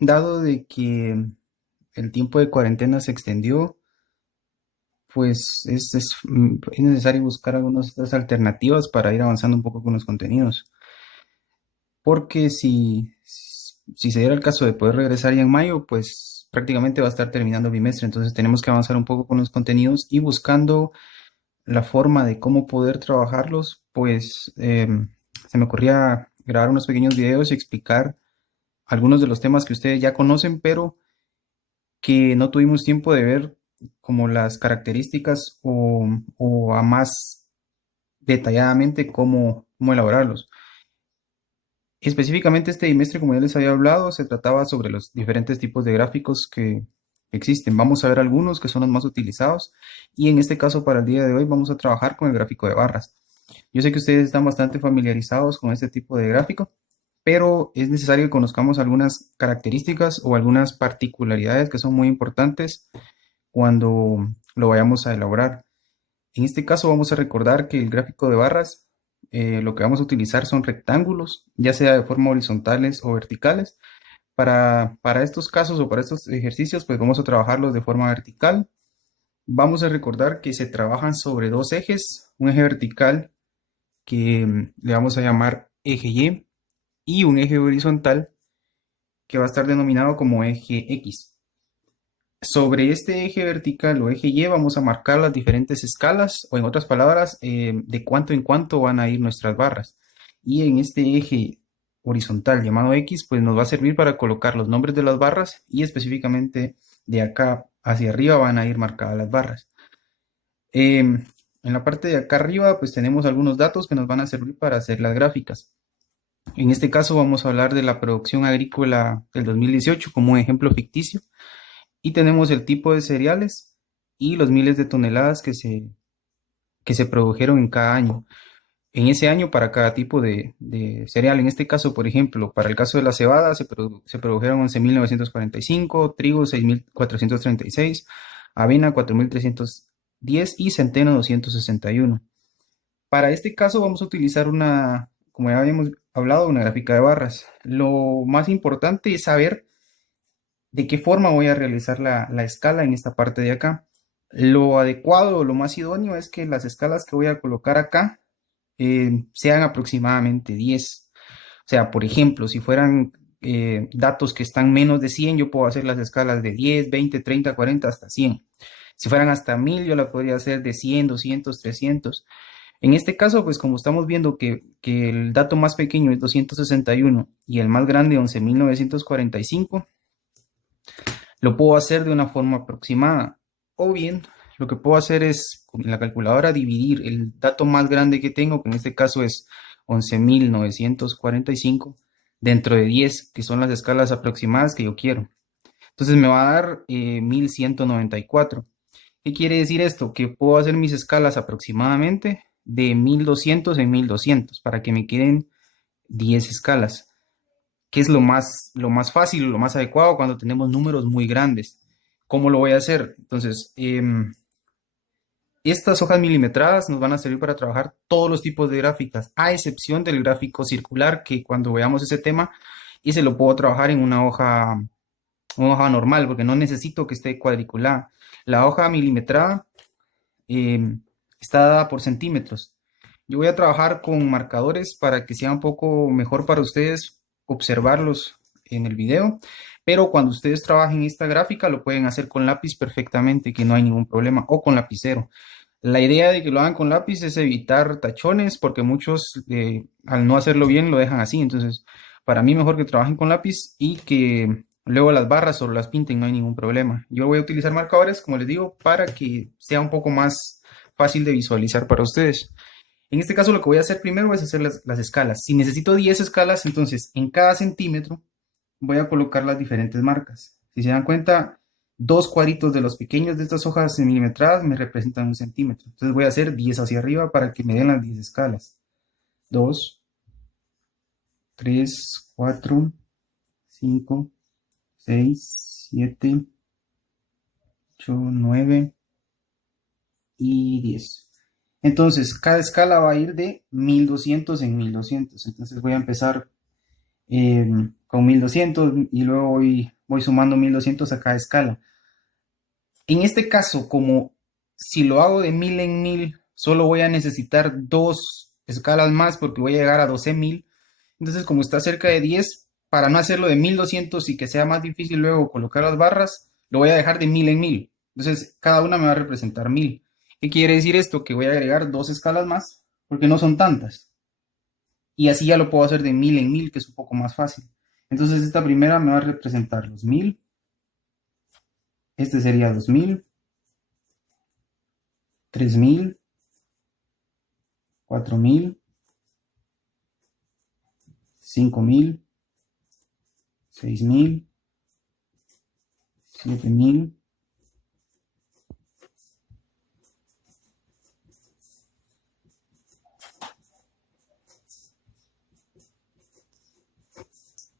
Dado de que el tiempo de cuarentena se extendió, pues es necesario buscar algunas otras alternativas para ir avanzando un poco con los contenidos. Porque si se diera el caso de poder regresar ya en mayo, pues prácticamente va a estar terminando el bimestre. Entonces tenemos que avanzar un poco con los contenidos y buscando la forma de cómo poder trabajarlos, pues se me ocurría grabar unos pequeños videos y explicar algunos de los temas que ustedes ya conocen, pero que no tuvimos tiempo de ver como las características o a más detalladamente cómo elaborarlos. Específicamente este bimestre, como ya les había hablado, se trataba sobre los diferentes tipos de gráficos que existen. Vamos a ver algunos que son los más utilizados y en este caso para el día de hoy vamos a trabajar con el gráfico de barras. Yo sé que ustedes están bastante familiarizados con este tipo de gráfico, pero es necesario que conozcamos algunas características o algunas particularidades que son muy importantes cuando lo vayamos a elaborar. En este caso vamos a recordar que el gráfico de barras, lo que vamos a utilizar son rectángulos, ya sea de forma horizontales o verticales. Para estos casos o para estos ejercicios, pues vamos a trabajarlos de forma vertical. Vamos a recordar que se trabajan sobre dos ejes, un eje vertical que le vamos a llamar eje y un eje horizontal que va a estar denominado como eje X. Sobre este eje vertical o eje Y vamos a marcar las diferentes escalas o en otras palabras de cuánto en cuánto van a ir nuestras barras. Y en este eje horizontal llamado X pues nos va a servir para colocar los nombres de las barras y específicamente de acá hacia arriba van a ir marcadas las barras. En la parte de acá arriba pues tenemos algunos datos que nos van a servir para hacer las gráficas. En este caso vamos a hablar de la producción agrícola del 2018 como un ejemplo ficticio y tenemos el tipo de cereales y los miles de toneladas que se produjeron en cada año. En ese año para cada tipo de cereal. En este caso, por ejemplo, para el caso de la cebada se produjeron 11.945, trigo 6.436, avena 4.310 y centeno 261. Para este caso vamos a utilizar una, como ya habíamos hablado, una gráfica de barras. Lo más importante es saber de qué forma voy a realizar la escala en esta parte de acá. Lo adecuado o lo más idóneo es que las escalas que voy a colocar acá sean aproximadamente 10. O sea, por ejemplo, si fueran datos que están menos de 100, yo puedo hacer las escalas de 10, 20, 30, 40 hasta 100. Si fueran hasta 1000, yo la podría hacer de 100, 200, 300. En este caso, pues como estamos viendo que el dato más pequeño es 261 y el más grande 11.945, lo puedo hacer de una forma aproximada. O bien, lo que puedo hacer es con la calculadora dividir el dato más grande que tengo, que en este caso es 11.945, dentro de 10, que son las escalas aproximadas que yo quiero. Entonces me va a dar 1194. ¿Qué quiere decir esto? Que puedo hacer mis escalas aproximadamente de 1200 en 1200 para que me queden 10 escalas, que es lo más fácil, lo más adecuado cuando tenemos números muy grandes. ¿Cómo lo voy a hacer? Entonces, estas hojas milimetradas nos van a servir para trabajar todos los tipos de gráficas, a excepción del gráfico circular, que cuando veamos ese tema, y se lo puedo trabajar en una hoja normal, porque no necesito que esté cuadriculada. La hoja milimetrada está dada por centímetros. Yo voy a trabajar con marcadores para que sea un poco mejor para ustedes observarlos en el video, pero cuando ustedes trabajen esta gráfica lo pueden hacer con lápiz perfectamente, que no hay ningún problema, o con lapicero. La idea de que lo hagan con lápiz es evitar tachones, porque muchos al no hacerlo bien lo dejan así. Entonces, para mí mejor que trabajen con lápiz y que luego las barras o las pinten, no hay ningún problema. Yo voy a utilizar marcadores, como les digo, para que sea un poco más fácil de visualizar para ustedes. En este caso lo que voy a hacer primero es hacer las escalas. Si necesito 10 escalas, entonces en cada centímetro voy a colocar las diferentes marcas. Si se dan cuenta, dos cuadritos de los pequeños de estas hojas milimetradas me representan un centímetro. Entonces voy a hacer 10 hacia arriba para que me den las 10 escalas. 2, 3, 4, 5, 6, 7, 8, 9 y 10. Entonces, cada escala va a ir de 1200 en 1200. Entonces voy a empezar con 1200 y luego voy sumando 1200 a cada escala. En este caso, como si lo hago de 1000 en 1000, solo voy a necesitar dos escalas más porque voy a llegar a 12.000. Entonces, como está cerca de 10, para no hacerlo de 1200 y que sea más difícil luego colocar las barras, lo voy a dejar de 1000 en 1000. Entonces, cada una me va a representar 1000. ¿Qué quiere decir esto? Que voy a agregar dos escalas más porque no son tantas. Y así ya lo puedo hacer de 1000 en 1000, que es un poco más fácil. Entonces, esta primera me va a representar los 1000. Este sería 2000, 3000, 4000, 5000, 6000, 7000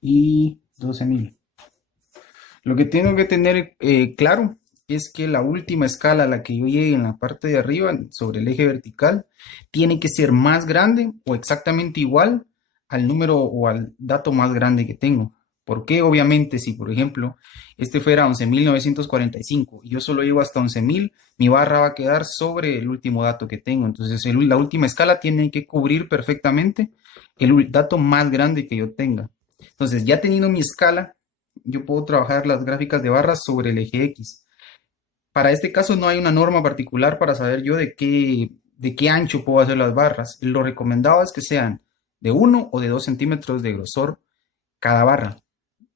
y 12.000. Lo que tengo que tener claro es que la última escala a la que yo llegue en la parte de arriba, sobre el eje vertical, tiene que ser más grande o exactamente igual al número o al dato más grande que tengo. Porque obviamente si, por ejemplo, este fuera 11.945 y yo solo llego hasta 11.000, mi barra va a quedar sobre el último dato que tengo. Entonces la última escala tiene que cubrir perfectamente el dato más grande que yo tenga. Entonces, ya teniendo mi escala, yo puedo trabajar las gráficas de barras sobre el eje X. Para este caso no hay una norma particular para saber yo de qué ancho puedo hacer las barras. Lo recomendado es que sean de 1 o de 2 centímetros de grosor cada barra.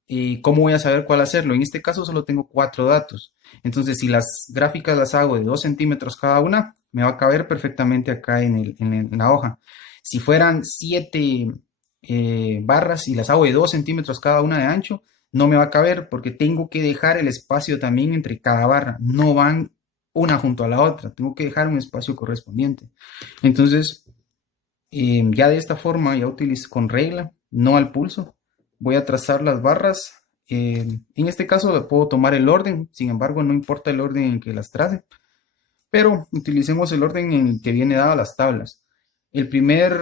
¿Y cómo voy a saber cuál hacerlo? En este caso solo tengo 4 datos. Entonces, si las gráficas las hago de 2 centímetros cada una, me va a caber perfectamente acá en la hoja. Si fueran 7 barras y las hago de 2 centímetros cada una de ancho, no me va a caber porque tengo que dejar el espacio también entre cada barra. No van una junto a la otra. Tengo que dejar un espacio correspondiente. Entonces, ya de esta forma, ya utilizo con regla, no al pulso. Voy a trazar las barras. En este caso puedo tomar el orden, sin embargo no importa el orden en que las trace, pero utilicemos el orden en el que viene dada las tablas. El primer,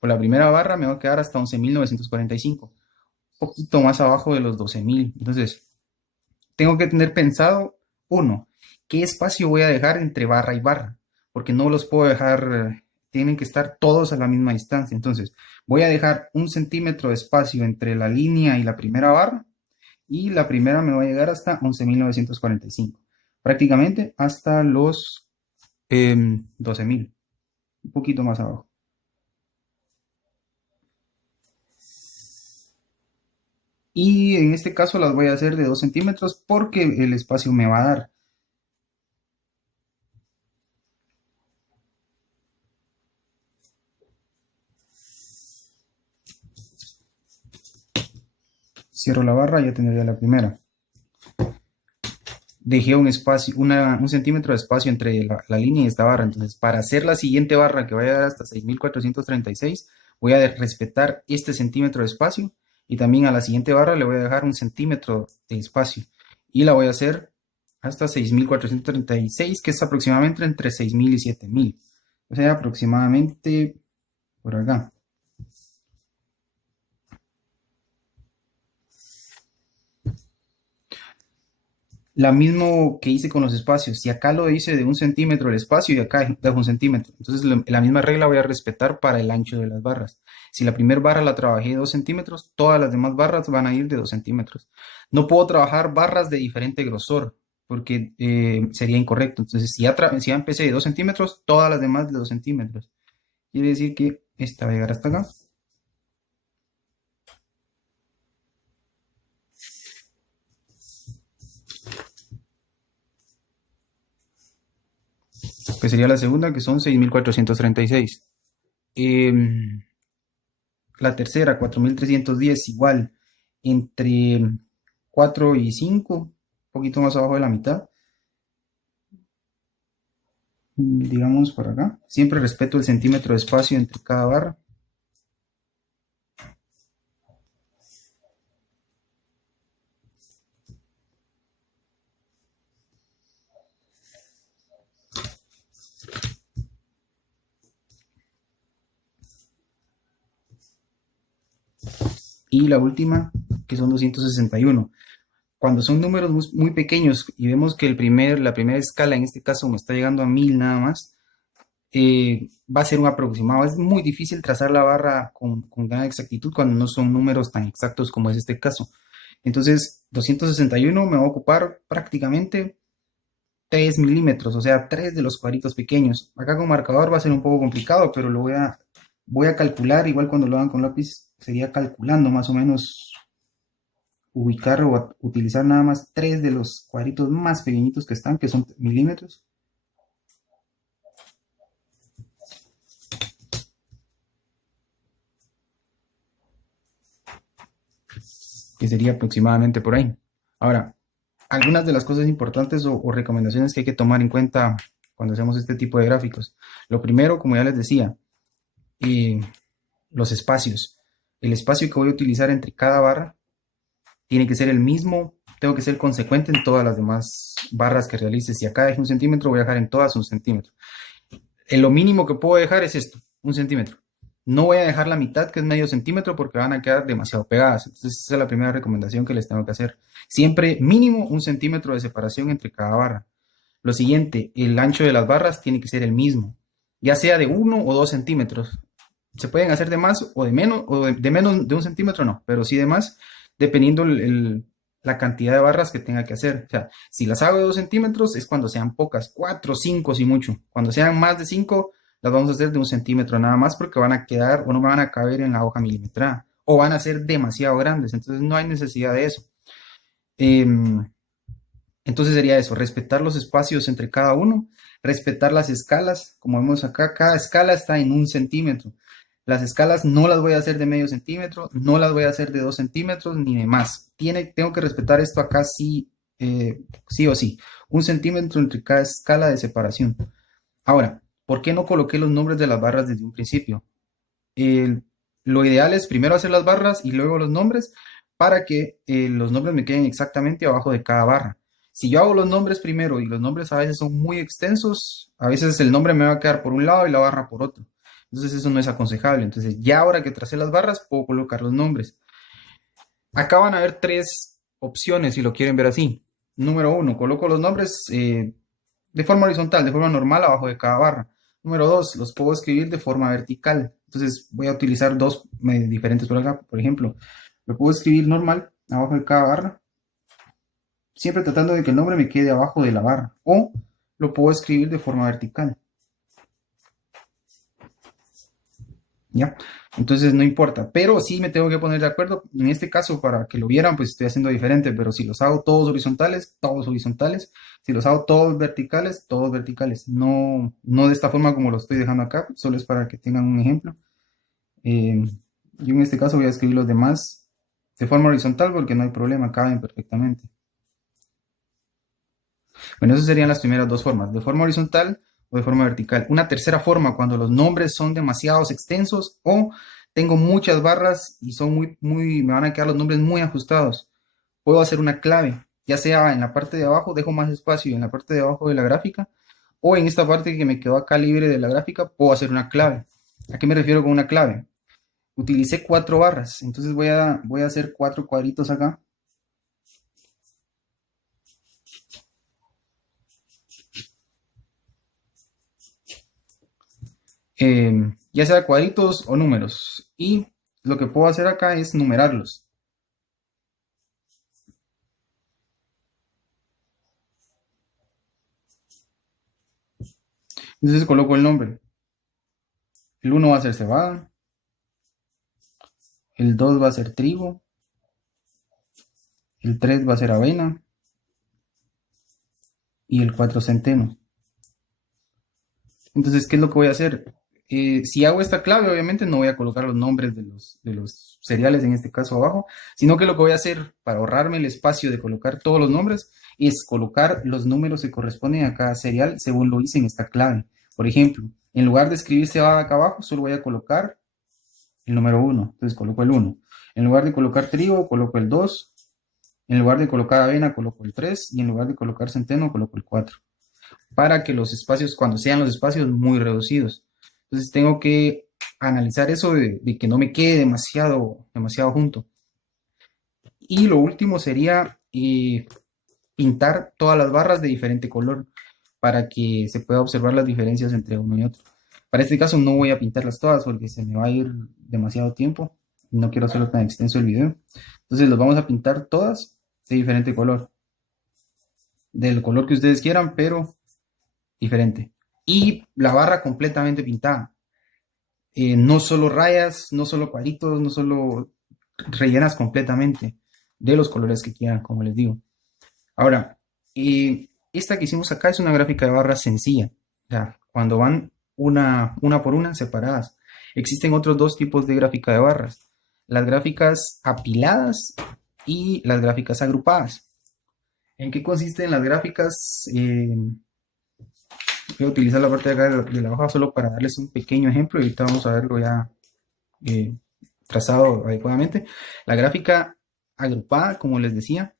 o la primera barra me va a quedar hasta 11.945, un poquito más abajo de los 12.000. Entonces, tengo que tener pensado, uno, qué espacio voy a dejar entre barra y barra, porque no los puedo dejar, tienen que estar todos a la misma distancia. Entonces, voy a dejar 1 centímetro de espacio entre la línea y la primera barra, y la primera me va a llegar hasta 11.945, prácticamente hasta los 12.000, un poquito más abajo. Y en este caso las voy a hacer de 2 centímetros porque el espacio me va a dar. Cierro la barra, ya tendría la primera. Dejé un espacio, un centímetro de espacio entre la línea y esta barra. Entonces, para hacer la siguiente barra que vaya a dar hasta 6.436, voy a respetar este centímetro de espacio y también a la siguiente barra le voy a dejar 1 centímetro de espacio y la voy a hacer hasta 6.436, que es aproximadamente entre 6.000 y 7.000. O sea, aproximadamente por acá. La mismo que hice con los espacios. Si acá lo hice de 1 centímetro el espacio y acá dejo 1 centímetro. Entonces la misma regla voy a respetar para el ancho de las barras. Si la primera barra la trabajé de 2 centímetros, todas las demás barras van a ir de 2 centímetros. No puedo trabajar barras de diferente grosor porque sería incorrecto. Entonces si ya empecé de 2 centímetros, todas las demás de 2 centímetros. Quiere decir que esta va a llegar hasta acá. Que sería la segunda, que son 6.436. La tercera, 4.310, igual, entre 4 y 5, un poquito más abajo de la mitad, digamos por acá. Siempre respeto el centímetro de espacio entre cada barra. y la última, que son 261. Cuando son números muy pequeños y vemos que la primera escala en este caso me está llegando a 1000 nada más, va a ser un aproximado. Es muy difícil trazar la barra con gran exactitud cuando no son números tan exactos como es este caso. Entonces, 261 me va a ocupar prácticamente 3 milímetros, o sea, 3 de los cuadritos pequeños. Acá con marcador va a ser un poco complicado, pero voy a calcular, igual cuando lo hagan con lápiz, sería calculando más o menos ubicar o utilizar nada más 3 de los cuadritos más pequeñitos que están, que son milímetros, que sería aproximadamente por ahí. Ahora, algunas de las cosas importantes o recomendaciones que hay que tomar en cuenta cuando hacemos este tipo de gráficos. Lo primero, como ya les decía, eh, los espacios. El espacio que voy a utilizar entre cada barra tiene que ser el mismo, tengo que ser consecuente en todas las demás barras que realice. Si acá dejé 1 centímetro, voy a dejar en todas 1 centímetro. Lo mínimo que puedo dejar es esto, 1 centímetro. No voy a dejar la mitad, que es medio centímetro, porque van a quedar demasiado pegadas. Entonces, esa es la primera recomendación que les tengo que hacer. Siempre mínimo 1 centímetro de separación entre cada barra. Lo siguiente, el ancho de las barras tiene que ser el mismo, ya sea de 1 o 2 centímetros. Se pueden hacer de más o de menos, o de menos de 1 centímetro, no, pero sí de más, dependiendo la cantidad de barras que tenga que hacer. O sea, si las hago de 2 centímetros es cuando sean pocas, 4, 5 si mucho. Cuando sean más de 5, las vamos a hacer de 1 centímetro nada más porque van a quedar o no van a caber en la hoja milimetrada o van a ser demasiado grandes, entonces no hay necesidad de eso. Em, entonces sería eso, respetar los espacios entre cada uno, respetar las escalas, como vemos acá, cada escala está en 1 centímetro. Las escalas no las voy a hacer de medio centímetro, no las voy a hacer de 2 centímetros ni de más. Tengo que respetar esto acá sí, sí o sí. 1 centímetro entre cada escala de separación. Ahora, ¿por qué no coloqué los nombres de las barras desde un principio? El- lo ideal es primero hacer las barras y luego los nombres para que los nombres me queden exactamente abajo de cada barra. Si yo hago los nombres primero y los nombres a veces son muy extensos, a veces el nombre me va a quedar por un lado y la barra por otro. Entonces eso no es aconsejable. Entonces ya ahora que tracé las barras puedo colocar los nombres. Acá van a haber tres opciones si lo quieren ver así. Número uno, coloco los nombres de forma horizontal, de forma normal abajo de cada barra. Número dos, los puedo escribir de forma vertical. Entonces voy a utilizar dos diferentes por acá. Por ejemplo, lo puedo escribir normal abajo de cada barra, siempre tratando de que el nombre me quede abajo de la barra. O lo puedo escribir de forma vertical. ¿Ya? Entonces no importa, pero sí me tengo que poner de acuerdo. En este caso, para que lo vieran, pues estoy haciendo diferente, pero si los hago todos horizontales, todos horizontales. Si los hago todos verticales, todos verticales. No, no de esta forma como lo estoy dejando acá, solo es para que tengan un ejemplo. Eh, yo en este caso voy a escribir los demás de forma horizontal porque no hay problema, caben perfectamente. Bueno, esas serían las primeras dos formas, de forma horizontal o de forma vertical. Una tercera forma, cuando los nombres son demasiado extensos o tengo muchas barras y son me van a quedar los nombres muy ajustados. Puedo hacer una clave, ya sea en la parte de abajo, dejo más espacio en la parte de abajo de la gráfica, o en esta parte que me quedó acá libre de la gráfica, puedo hacer una clave. ¿A qué me refiero con una clave? Utilicé 4 barras, entonces voy a hacer 4 cuadritos acá. Ya sea cuadritos o números. Y lo que puedo hacer acá es numerarlos. Entonces coloco el nombre. El 1 va a ser cebada, el 2 va a ser trigo, el 3 va a ser avena y el 4 centeno. Entonces, ¿qué es lo que voy a hacer? Si hago esta clave, obviamente no voy a colocar los nombres de los cereales, en este caso abajo, sino que lo que voy a hacer para ahorrarme el espacio de colocar todos los nombres es colocar los números que corresponden a cada cereal según lo hice en esta clave. Por ejemplo, en lugar de escribir cebada acá abajo, solo voy a colocar el número 1. Entonces coloco el 1. En lugar de colocar trigo, coloco el 2. En lugar de colocar avena, coloco el 3. Y en lugar de colocar centeno, coloco el 4. Para que los espacios, cuando sean los espacios muy reducidos. Entonces tengo que analizar eso de que no me quede demasiado junto. Y lo último sería pintar todas las barras de diferente color para que se pueda observar las diferencias entre uno y otro. Para este caso no voy a pintarlas todas porque se me va a ir demasiado tiempo. No quiero hacerlo tan extenso el video. Entonces los vamos a pintar todas de diferente color. Del color que ustedes quieran, pero diferente. Y la barra completamente pintada. No solo rayas, no solo cuadritos, no solo rellenas completamente de los colores que quieran, como les digo. Ahora, esta que hicimos acá es una gráfica de barras sencilla. O sea, cuando van una por una separadas. Existen otros dos tipos de gráfica de barras. Las gráficas apiladas y las gráficas agrupadas. ¿En qué consisten las gráficas? Voy a utilizar la parte de acá de la hoja solo para darles un pequeño ejemplo y ahorita vamos a verlo ya eh, trazado adecuadamente. La gráfica agrupada, como les decía,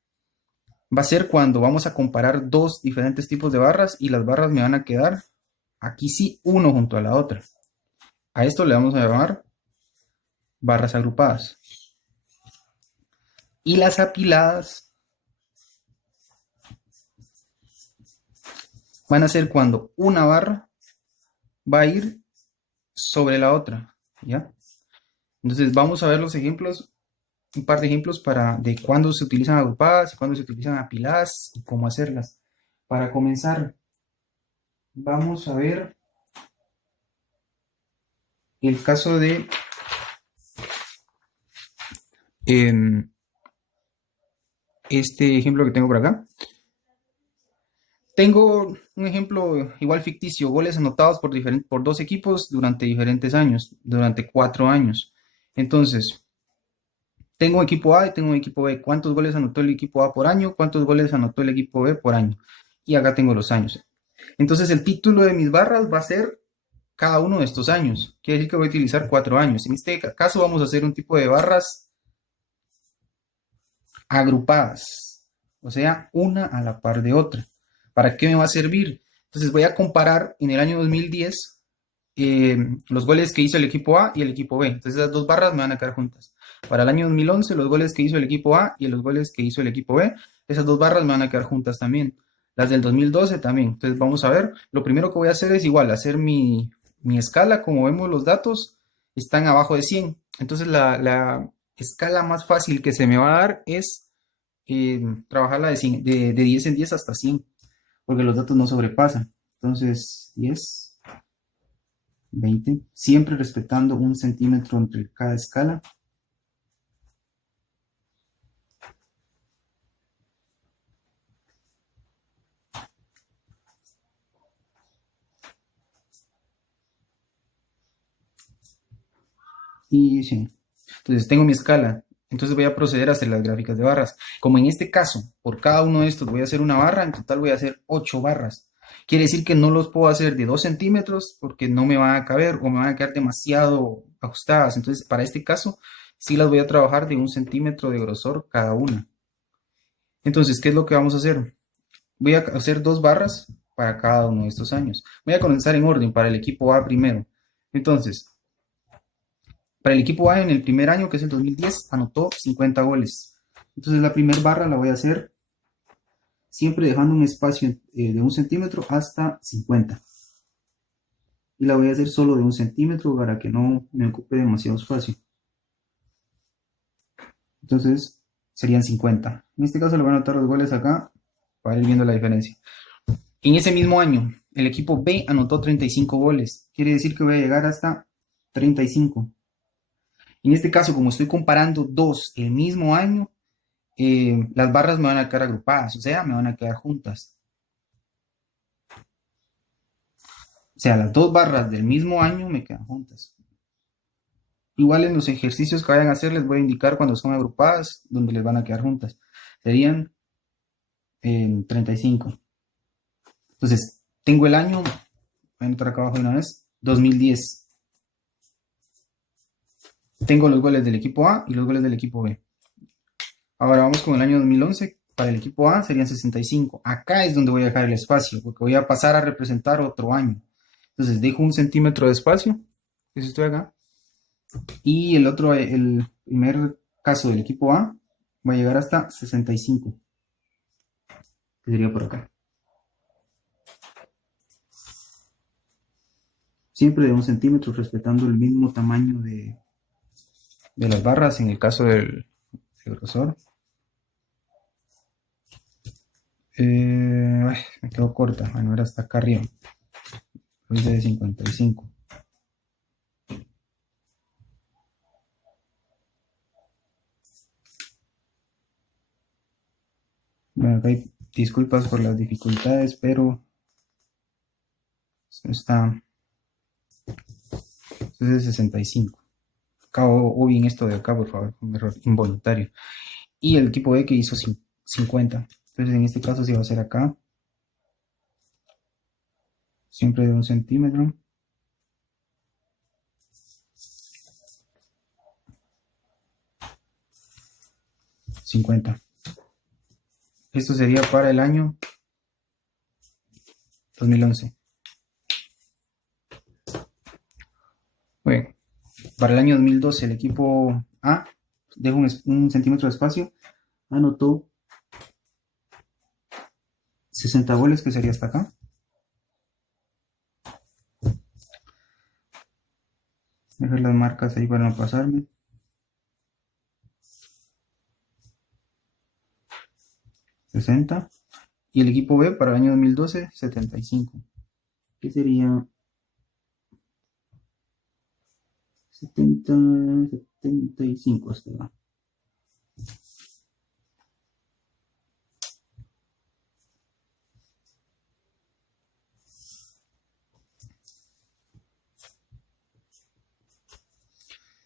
va a ser cuando vamos a comparar dos diferentes tipos de barras y las barras me van a quedar aquí sí uno junto a la otra. A esto le vamos a llamar barras agrupadas. Y las apiladas van a ser cuando una barra va a ir sobre la otra, ¿ya? Entonces vamos a ver los ejemplos, un par de ejemplos de cuándo se utilizan agrupadas y cuándo se utilizan apiladas y cómo hacerlas. Para comenzar, vamos a ver el caso de este ejemplo que tengo por acá. Tengo un ejemplo igual ficticio, goles anotados por dos equipos durante diferentes años, durante 4 años. Entonces, tengo un equipo A y tengo un equipo B. ¿Cuántos goles anotó el equipo A por año? ¿Cuántos goles anotó el equipo B por año? Y acá tengo los años. Entonces, el título de mis barras va a ser cada uno de estos años. Quiere decir que voy a utilizar 4 años. En este caso vamos a hacer un tipo de barras agrupadas, o sea, una a la par de otra. ¿Para qué me va a servir? Entonces voy a comparar en el año 2010 los goles que hizo el equipo A y el equipo B. Entonces esas dos barras me van a quedar juntas. Para el año 2011 los goles que hizo el equipo A y los goles que hizo el equipo B, esas dos barras me van a quedar juntas también. Las del 2012 también. Entonces vamos a ver. Lo primero que voy a hacer es igual, hacer mi escala. Como vemos los datos están abajo de 100. Entonces la escala más fácil que se me va a dar es trabajarla de 10 en 10 hasta 100, porque los datos no sobrepasan. Entonces, 10, 20, siempre respetando 1 centímetro entre cada escala. Y sí, entonces tengo mi escala. Entonces voy a proceder a hacer las gráficas de barras. Como en este caso, por cada uno de estos voy a hacer una barra, en total voy a hacer 8 barras. Quiere decir que no los puedo hacer de 2 centímetros porque no me van a caber o me van a quedar demasiado ajustadas. Entonces, para este caso, sí las voy a trabajar de 1 centímetro de grosor cada una. Entonces, ¿qué es lo que vamos a hacer? Voy a hacer 2 barras para cada uno de estos años. Voy a comenzar en orden para el equipo A primero. Entonces, para el equipo A en el primer año, que es el 2010, anotó 50 goles. Entonces la primera barra la voy a hacer siempre dejando un espacio de 1 centímetro hasta 50. Y la voy a hacer solo de 1 centímetro para que no me ocupe demasiado espacio. Entonces serían 50. En este caso le voy a anotar los goles acá para ir viendo la diferencia. En ese mismo año, el equipo B anotó 35 goles. Quiere decir que voy a llegar hasta 35. En este caso, como estoy comparando dos el mismo año, las barras me van a quedar agrupadas, o sea, me van a quedar juntas. O sea, las dos barras del mismo año me quedan juntas. Igual en los ejercicios que vayan a hacer les voy a indicar cuando son agrupadas, donde les van a quedar juntas. Serían 35. Entonces, tengo el año, voy a anotar acá abajo de una vez, 2010. Tengo los goles del equipo A y los goles del equipo B. Ahora vamos con el año 2011. Para el equipo A serían 65. Acá es donde voy a dejar el espacio, porque voy a pasar a representar otro año. Entonces dejo 1 centímetro de espacio, que es esto de acá. Y el primer caso del equipo A, va a llegar hasta 65, que sería por acá. Siempre de 1 centímetro, respetando el mismo tamaño de las barras en el caso del grosor. Me quedó corta, bueno, era hasta acá arriba. Lo hice de 55. Bueno, acá hay disculpas por las dificultades, pero está. Entonces es 65. Acá o bien esto de acá, por favor, un error involuntario. Y el tipo B que hizo 50. Entonces en este caso se va a hacer acá. Siempre de 1 centímetro. 50. Esto sería para el año 2011. Bueno, para el año 2012 el equipo A, dejo un centímetro de espacio, anotó 60 goles, que sería hasta acá. Dejar las marcas ahí para no pasarme. 60. Y el equipo B para el año 2012, 75. Que sería 75 hasta acá.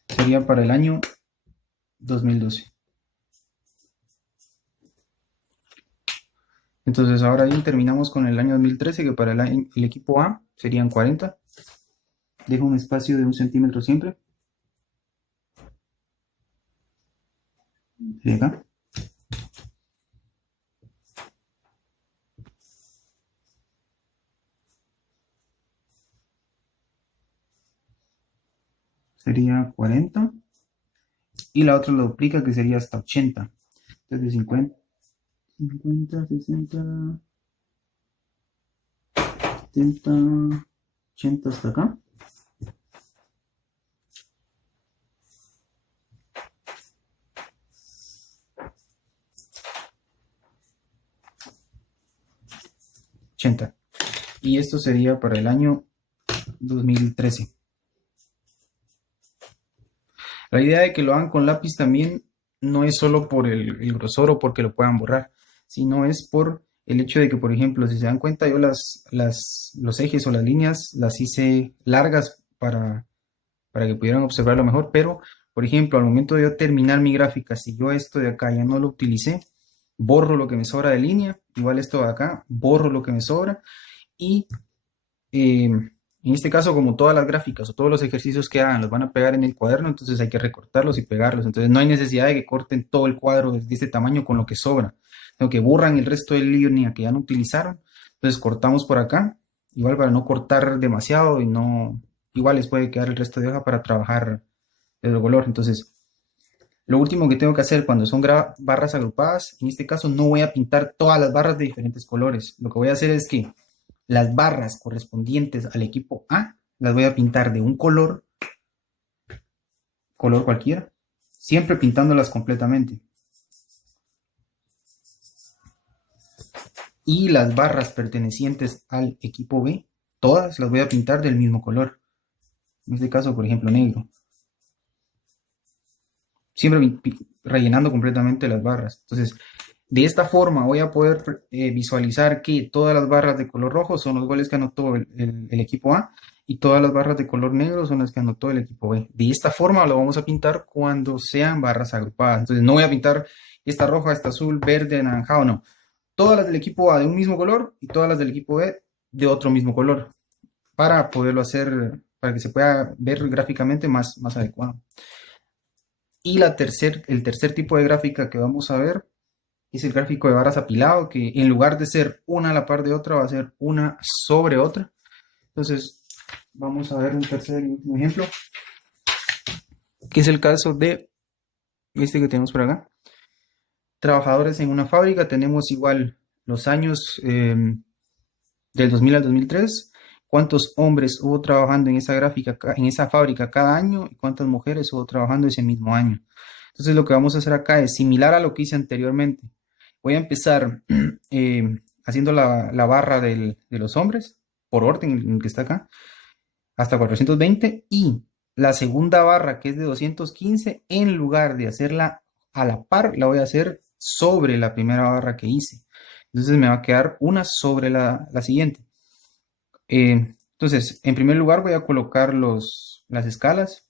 Sería para el año 2012. Entonces ahora bien terminamos con el año 2013, que para el equipo A serían 40. Dejo un espacio de 1 centímetro siempre. De acá. Sería 40. Y la otra lo duplica, que sería hasta 80. Entonces de 50, 60, 70, 80 hasta acá. Y esto sería para el año 2013. La idea de que lo hagan con lápiz también no es solo por el grosor o porque lo puedan borrar, sino es por el hecho de que, por ejemplo, si se dan cuenta, yo los ejes o las líneas las hice largas para que pudieran observarlo mejor, pero, por ejemplo, al momento de yo terminar mi gráfica, si yo esto de acá ya no lo utilicé, borro lo que me sobra de línea, igual esto de acá, borro lo que me sobra, y en este caso, como todas las gráficas o todos los ejercicios que hagan los van a pegar en el cuaderno, entonces hay que recortarlos y pegarlos. Entonces no hay necesidad de que corten todo el cuadro de este tamaño con lo que sobra, sino que borran el resto de línea que ya no utilizaron. Entonces cortamos por acá, igual para no cortar demasiado y no, igual les puede quedar el resto de hoja para trabajar el color. Entonces, lo último que tengo que hacer cuando son barras agrupadas, en este caso no voy a pintar todas las barras de diferentes colores. Lo que voy a hacer es que las barras correspondientes al equipo A las voy a pintar de un color cualquiera, siempre pintándolas completamente. Y las barras pertenecientes al equipo B, todas las voy a pintar del mismo color. En este caso, por ejemplo, negro. Siempre rellenando completamente las barras. Entonces, de esta forma voy a poder visualizar que todas las barras de color rojo son los goles que anotó el equipo A y todas las barras de color negro son las que anotó el equipo B. De esta forma lo vamos a pintar cuando sean barras agrupadas. Entonces no voy a pintar esta roja, esta azul, verde, anaranjado, no. Todas las del equipo A de un mismo color y todas las del equipo B de otro mismo color para poderlo hacer, para que se pueda ver gráficamente más adecuado. Y el tercer tipo de gráfica que vamos a ver es el gráfico de barras apilado, que en lugar de ser una a la par de otra, va a ser una sobre otra. Entonces, vamos a ver un tercer y último ejemplo, que es el caso de este que tenemos por acá. trabajadores en una fábrica, tenemos igual los años del 2000 al 2003, cuántos hombres hubo trabajando en esa gráfica, en esa fábrica cada año y cuántas mujeres hubo trabajando ese mismo año. Entonces lo que vamos a hacer acá es similar a lo que hice anteriormente. Voy a empezar haciendo la barra de los hombres, por orden en el que está acá, hasta 420 y la segunda barra que es de 215, en lugar de hacerla a la par, la voy a hacer sobre la primera barra que hice. Entonces me va a quedar una sobre la siguiente. Entonces, en primer lugar voy a colocar las escalas.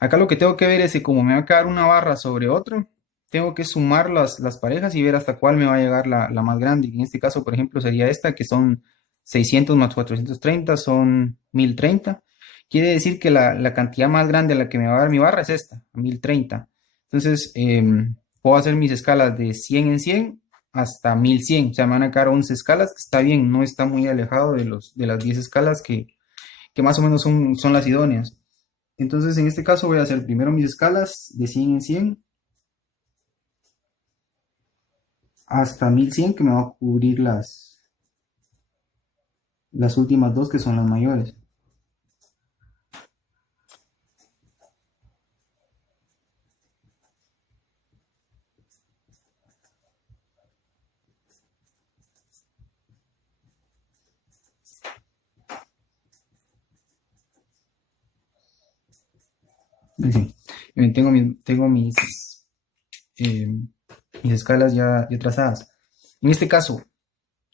Acá lo que tengo que ver es que como me va a quedar una barra sobre otro, tengo que sumar las parejas y ver hasta cuál me va a llegar la más grande. En este caso, por ejemplo, sería esta, que son 600 más 430, son 1030. Quiere decir que la cantidad más grande a la que me va a dar mi barra es esta, 1030. Entonces, puedo hacer mis escalas de 100 en 100 hasta 1100. O sea, me van a quedar 11 escalas, que está bien, no está muy alejado de las 10 escalas que más o menos son las idóneas. Entonces, en este caso voy a hacer primero mis escalas de 100 en 100 hasta 1100, que me va a cubrir las últimas dos, que son las mayores. Sí. Eh, mis escalas ya trazadas. En este caso,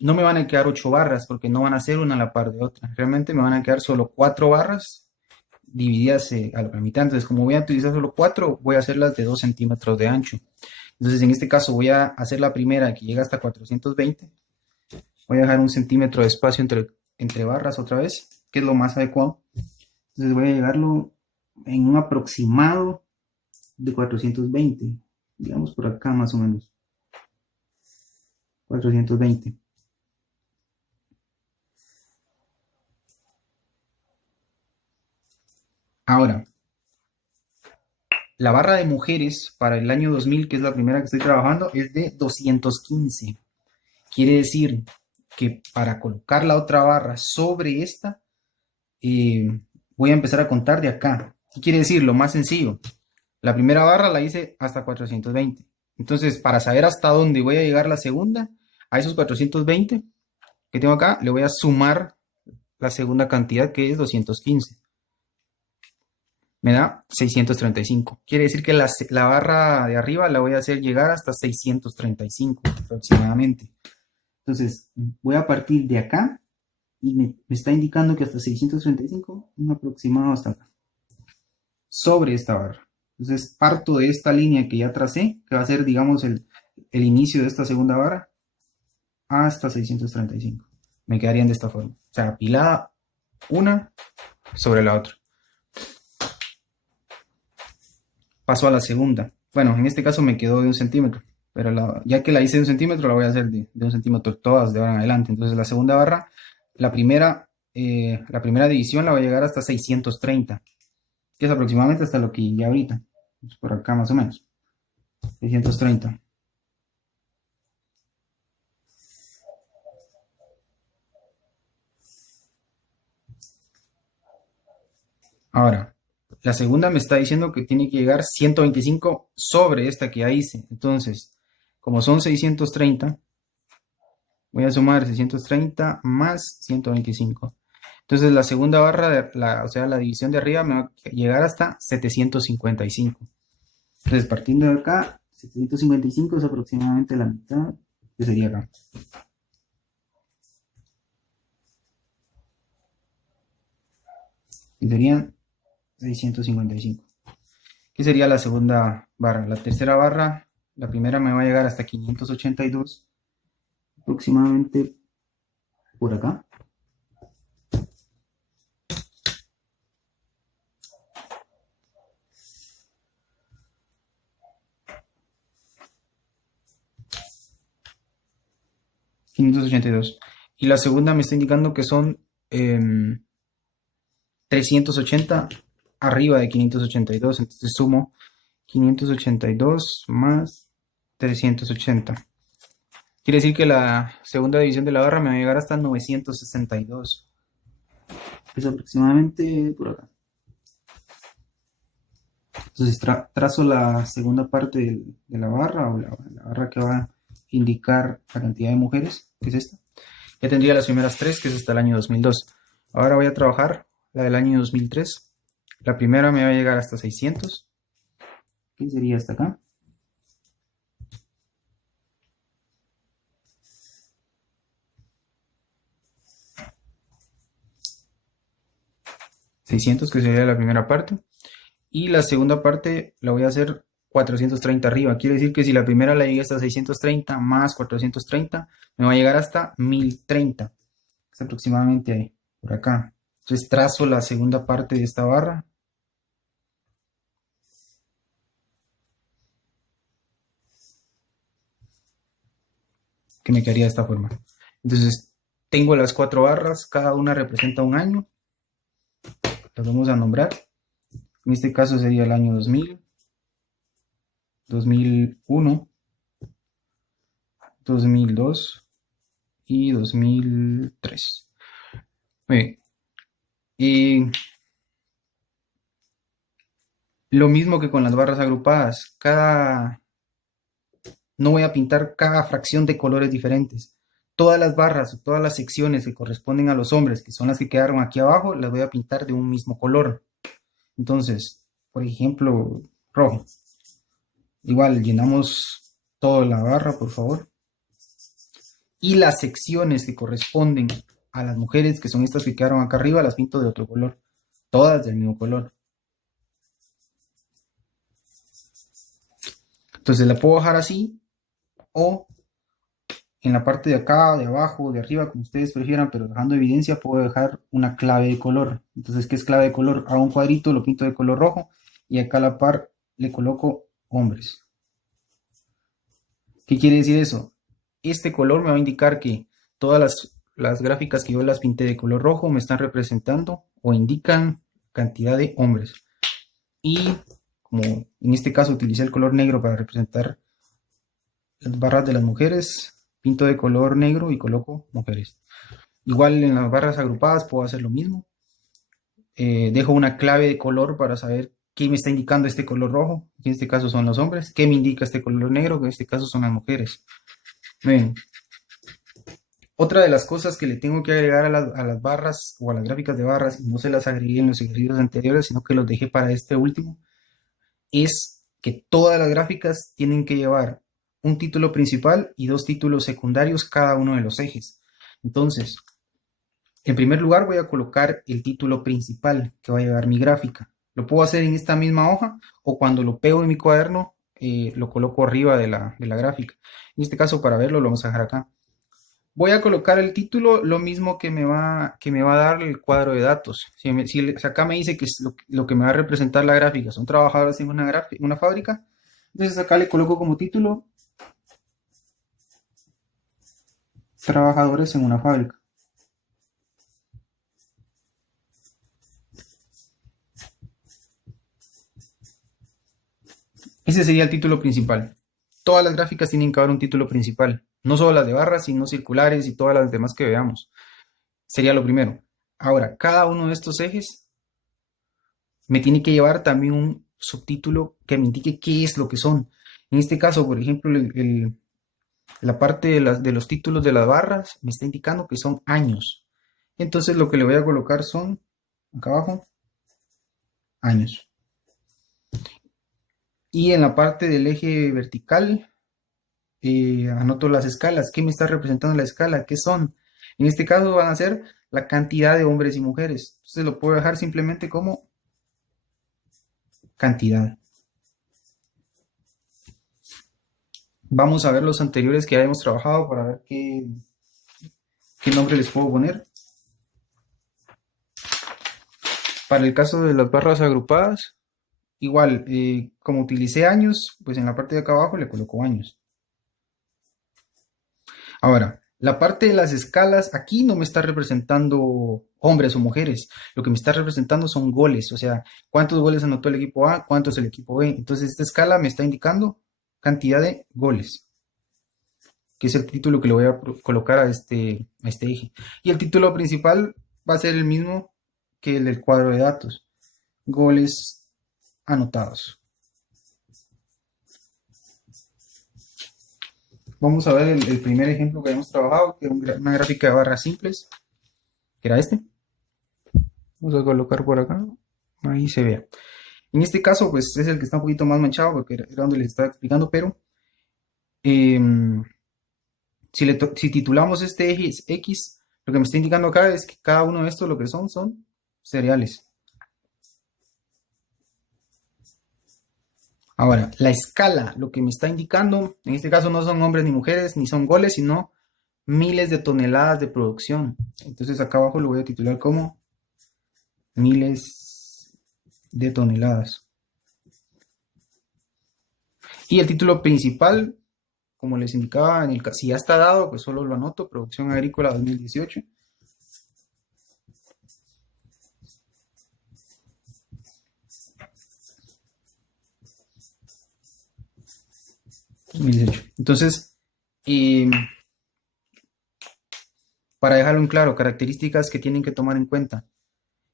no me van a quedar 8 barras porque no van a ser una a la par de otra. Realmente me van a quedar solo 4 barras divididas a la mitad. Entonces, como voy a utilizar solo 4, voy a hacerlas de 2 centímetros de ancho. Entonces, en este caso, voy a hacer la primera que llega hasta 420. Voy a dejar 1 centímetro de espacio entre barras otra vez, que es lo más adecuado. Entonces, voy a llegarlo en un aproximado de 420, digamos por acá más o menos. 420. Ahora, la barra de mujeres para el año 2000, que es la primera que estoy trabajando, es de 215. Quiere decir que para colocar la otra barra sobre esta, voy a empezar a contar de acá. ¿Qué quiere decir? Lo más sencillo. La primera barra la hice hasta 420. Entonces, para saber hasta dónde voy a llegar la segunda, a esos 420 que tengo acá, le voy a sumar la segunda cantidad, que es 215. Me da 635. Quiere decir que la barra de arriba la voy a hacer llegar hasta 635 aproximadamente. Entonces, voy a partir de acá y me está indicando que hasta 635, un aproximado hasta acá, sobre esta barra. Entonces, parto de esta línea que ya tracé, que va a ser, digamos, el inicio de esta segunda barra, hasta 635. Me quedarían de esta forma. O sea, apilada una sobre la otra. Paso a la segunda. Bueno, en este caso me quedó de 1 centímetro, pero ya que la hice de 1 centímetro, la voy a hacer de 1 centímetro todas de ahora en adelante. Entonces la segunda barra, la primera división la va a llegar hasta 630, que es aproximadamente hasta lo que ya ahorita. Pues por acá más o menos. 630. Ahora, la segunda me está diciendo que tiene que llegar 125 sobre esta que ya hice. Entonces, como son 630, voy a sumar 630 más 125. Entonces la segunda barra, o sea, la división de arriba me va a llegar hasta 755. Entonces partiendo de acá, 755 es aproximadamente la mitad, que sería acá. Que serían 655. ¿Qué sería la segunda barra? La tercera barra, la primera me va a llegar hasta 582, aproximadamente por acá. Y la segunda me está indicando que son 380 arriba de 582. Entonces sumo 582 más 380. Quiere decir que la segunda división de la barra me va a llegar hasta 962. Es aproximadamente por acá. Entonces trazo la segunda parte de la barra, o la barra que va a indicar la cantidad de mujeres, que es esta. Ya tendría las primeras tres, que es hasta el año 2002. Ahora voy a trabajar la del año 2003. La primera me va a llegar hasta 600. ¿Qué sería hasta acá? 600, que sería la primera parte. Y la segunda parte la voy a hacer 430 arriba. Quiere decir que si la primera la llegué hasta 630 más 430, me va a llegar hasta 1030. Es aproximadamente ahí, por acá. Entonces trazo la segunda parte de esta barra. Que me quedaría de esta forma. Entonces tengo las cuatro barras, cada una representa un año. Las vamos a nombrar. En este caso sería el año 2000, 2001, 2002 y 2003. Muy bien. Y lo mismo que con las barras agrupadas, no voy a pintar cada fracción de colores diferentes. Todas las barras o todas las secciones que corresponden a los hombres, que son las que quedaron aquí abajo, las voy a pintar de un mismo color. Entonces, por ejemplo, rojo. Igual llenamos toda la barra, por favor. Y las secciones que corresponden a las mujeres, que son estas que quedaron acá arriba, las pinto de otro color. Todas del mismo color. Entonces la puedo dejar así, o en la parte de acá, de abajo, de arriba, como ustedes prefieran, pero dejando evidencia, puedo dejar una clave de color. Entonces, ¿qué es clave de color? Hago un cuadrito, lo pinto de color rojo, y acá a la par le coloco hombres. ¿Qué quiere decir eso? Este color me va a indicar que todas las gráficas que yo las pinté de color rojo me están representando o indican cantidad de hombres. Y como en este caso utilicé el color negro para representar las barras de las mujeres, pinto de color negro y coloco mujeres. Igual en las barras agrupadas puedo hacer lo mismo. Dejo una clave de color para saber qué me está indicando este color rojo, que en este caso son los hombres, qué me indica este color negro, que en este caso son las mujeres. Bien. Otra de las cosas que le tengo que agregar a las barras o a las gráficas de barras, y no se las agregué en los ejercicios anteriores, sino que los dejé para este último, es que todas las gráficas tienen que llevar un título principal y dos títulos secundarios cada uno de los ejes. Entonces, en primer lugar voy a colocar el título principal que va a llevar mi gráfica. Lo puedo hacer en esta misma hoja o cuando lo pego en mi cuaderno, lo coloco arriba de la gráfica. En este caso, para verlo, lo vamos a dejar acá. Voy a colocar el título, lo mismo que me va a dar el cuadro de datos. Si acá me dice que es lo que me va a representar la gráfica son trabajadores en una fábrica, entonces acá le coloco como título trabajadores en una fábrica. Ese sería el título principal. Todas las gráficas tienen que haber un título principal, no solo las de barras, sino circulares y todas las demás que veamos. Sería lo primero. Ahora, cada uno de estos ejes me tiene que llevar también un subtítulo que me indique qué es lo que son. En este caso, por ejemplo, la parte de los títulos de las barras me está indicando que son años. Entonces lo que le voy a colocar son, acá abajo, años. Y en la parte del eje vertical, anoto las escalas. ¿Qué me está representando la escala? ¿Qué son? En este caso van a ser la cantidad de hombres y mujeres. Entonces lo puedo dejar simplemente como cantidad. Vamos a ver los anteriores que ya hemos trabajado para ver qué nombre les puedo poner. Para el caso de las barras agrupadas, igual, como utilicé años, pues en la parte de acá abajo le coloco años. Ahora, la parte de las escalas aquí no me está representando hombres o mujeres, lo que me está representando son goles, o sea, cuántos goles anotó el equipo A, cuántos el equipo B. Entonces esta escala me está indicando cantidad de goles, que es el título que le voy a colocar a este eje. Y el título principal va a ser el mismo que el del cuadro de datos, goles anotados. Vamos a ver el primer ejemplo que hemos trabajado, que era una gráfica de barras simples, que era este. Vamos a colocar por acá, ahí se vea. En este caso, pues es el que está un poquito más manchado, porque era donde les estaba explicando, pero em, si titulamos este eje X, lo que me está indicando acá es que cada uno de estos lo que son cereales. Ahora, la escala, lo que me está indicando, en este caso no son hombres ni mujeres, ni son goles, sino miles de toneladas de producción. Entonces acá abajo lo voy a titular como miles de toneladas. Y el título principal, como les indicaba, si ya está dado, pues solo lo anoto, Producción Agrícola 2018. 2018. Entonces, eh, para dejarlo en claro, características que tienen que tomar en cuenta.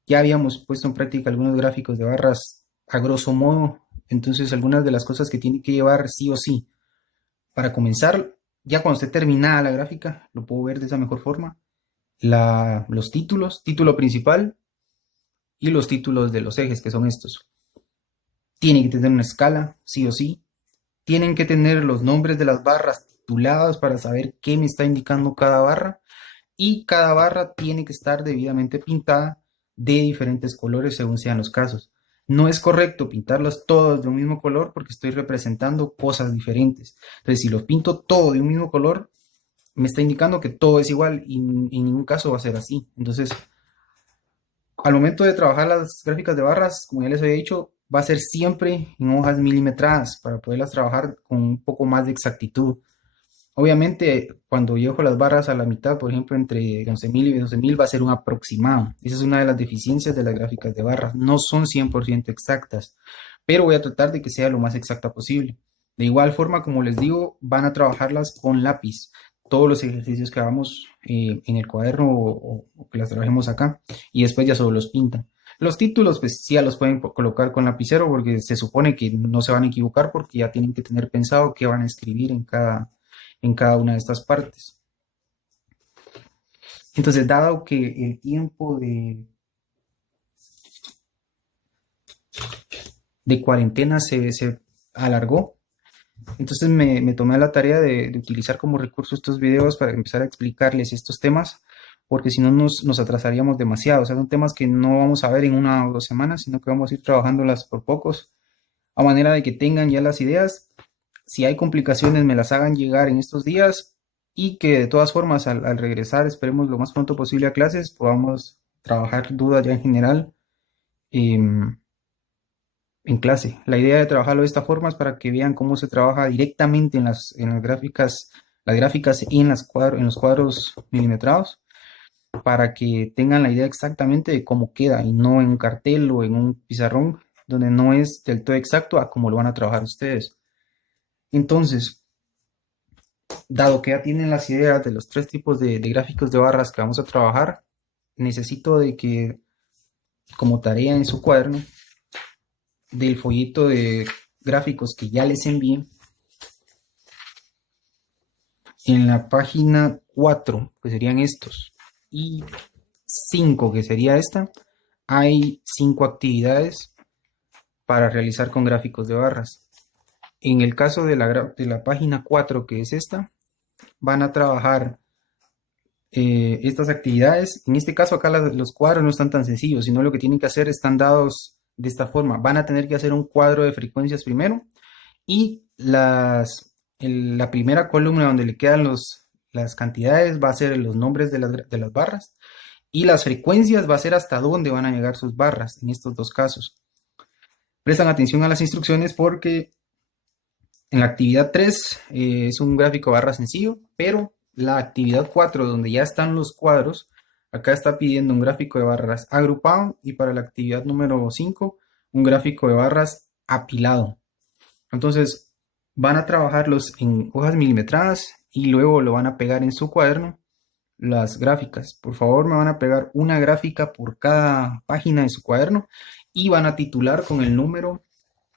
Ya habíamos puesto en práctica algunos gráficos de barras a grosso modo, entonces algunas de las cosas que tiene que llevar sí o sí. Para comenzar, ya cuando esté terminada la gráfica, lo puedo ver de esa mejor forma. Los títulos, título principal y los títulos de los ejes, que son estos. Tienen que tener una escala, sí o sí. Tienen que tener los nombres de las barras tituladas para saber qué me está indicando cada barra. Y cada barra tiene que estar debidamente pintada de diferentes colores según sean los casos. No es correcto pintarlas todas de un mismo color porque estoy representando cosas diferentes. Entonces, si los pinto todo de un mismo color, me está indicando que todo es igual y en ningún caso va a ser así. Entonces, al momento de trabajar las gráficas de barras, como ya les había dicho, va a ser siempre en hojas milimetradas para poderlas trabajar con un poco más de exactitud. Obviamente, cuando yo dejo las barras a la mitad, por ejemplo, entre 11.000 y 12.000, va a ser un aproximado. Esa es una de las deficiencias de las gráficas de barras. No son 100% exactas, pero voy a tratar de que sea lo más exacta posible. De igual forma, como les digo, van a trabajarlas con lápiz. Todos los ejercicios que hagamos en el cuaderno o que las trabajemos acá y después ya solo los pintan. Los títulos, pues sí, ya los pueden colocar con lapicero porque se supone que no se van a equivocar porque ya tienen que tener pensado qué van a escribir en cada una de estas partes. Entonces, dado que el tiempo de cuarentena se alargó, entonces me tomé la tarea de utilizar como recurso estos videos para empezar a explicarles estos temas, porque si no nos atrasaríamos demasiado. O sea, son temas que no vamos a ver en 1 o 2 semanas, sino que vamos a ir trabajándolas por pocos, a manera de que tengan ya las ideas. Si hay complicaciones, me las hagan llegar en estos días y que de todas formas al regresar, esperemos lo más pronto posible a clases, podamos trabajar dudas ya en general em, en clase. La idea de trabajarlo de esta forma es para que vean cómo se trabaja directamente en las gráficas y en los cuadros milimetrados, para que tengan la idea exactamente de cómo queda y no en un cartel o en un pizarrón donde no es del todo exacto a cómo lo van a trabajar ustedes. Entonces, dado que ya tienen las ideas de los tres tipos de gráficos de barras que vamos a trabajar, necesito de que como tarea en su cuaderno del folleto de gráficos que ya les envié, en la página 4, que serían estos, y 5, que sería esta, hay 5 actividades para realizar con gráficos de barras. En el caso de la página 4, que es esta, van a trabajar estas actividades. En este caso acá los cuadros no están tan sencillos, sino lo que tienen que hacer están dados de esta forma. Van a tener que hacer un cuadro de frecuencias primero y la primera columna donde le quedan las cantidades va a ser los nombres de las barras y las frecuencias va a ser hasta dónde van a llegar sus barras en estos dos casos. Prestan atención a las instrucciones porque en la actividad 3 es un gráfico barra sencillo, pero la actividad 4, donde ya están los cuadros, acá está pidiendo un gráfico de barras agrupado y para la actividad número 5, un gráfico de barras apilado. Entonces, Van a trabajarlos en hojas milimetradas y luego lo van a pegar en su cuaderno las gráficas. Por favor, me van a pegar una gráfica por cada página de su cuaderno y van a titular con el número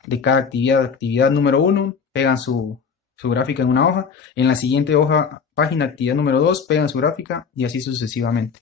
de cada actividad. Actividad número uno, pegan su gráfica en una hoja. En la siguiente hoja, página, actividad número 2, pegan su gráfica y así sucesivamente.